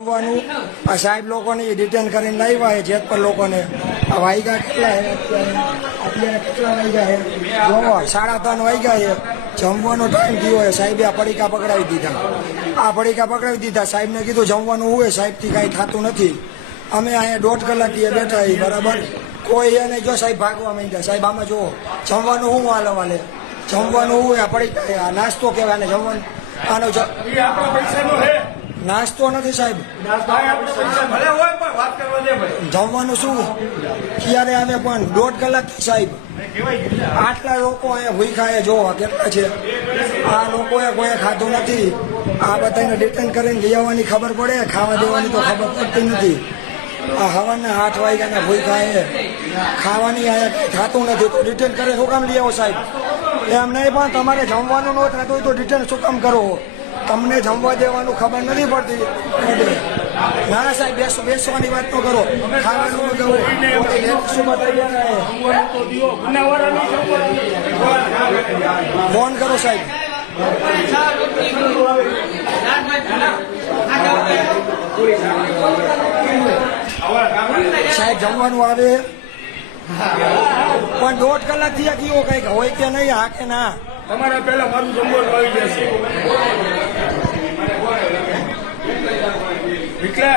साहेब लोगों ने डिटेन कर जेतपुर लोगों ने वाईगा के वाईगा है जो 3:30 वाईगा है जमवा टाइम थयो है साहेबे आ पड़ीका पकड़ावी दीधा साहेब ने कीधुं जमवानुं होय साहेब थी कांई थतुं नथी अमे अहींया 1.5 कलाक थी बैठा ही बराबर कोई है नहीं जो साहेब भागवा मांड्या साहेब आमां जो जमवानुं हुं हाल वाले जमवानुं होय आ पड़ीका नास्तो कहेवाय ने जमवानुं आनो नास्तो नहीं साहेब जमवानुं शुं क्यारे आवे पण 1.5 कलाक साहेब आटला लोको अहींया भूख्या है जो केटला छे आ लोकोए कोई खाधुं नथी आ बधाने डिटेन करीने लई आववानी खबर पड़े खावा देवानी तो खबर पड़ती नथी आ हवाना 8 वाग्याना भूख्या है खावानी अहींया थतुं नथी तो डिटेन करे शुं काम लई आवो साहेब एम नहीं पण तमारे जमवानुं न थतुं होय तो डिटेन शुं काम करो तमने जमवा देवानुं खबर नहीं पड़ती ना साहेब बेसवानी बात तो करो खावानुं करो फोन करो साहेब साहेब जमवानुं आवे पण 1.5 कलाक थी कीओ कईक होय के नहीं हा के ना તમારા પહેલા મારું જમવાનું આવી જશે વિકલા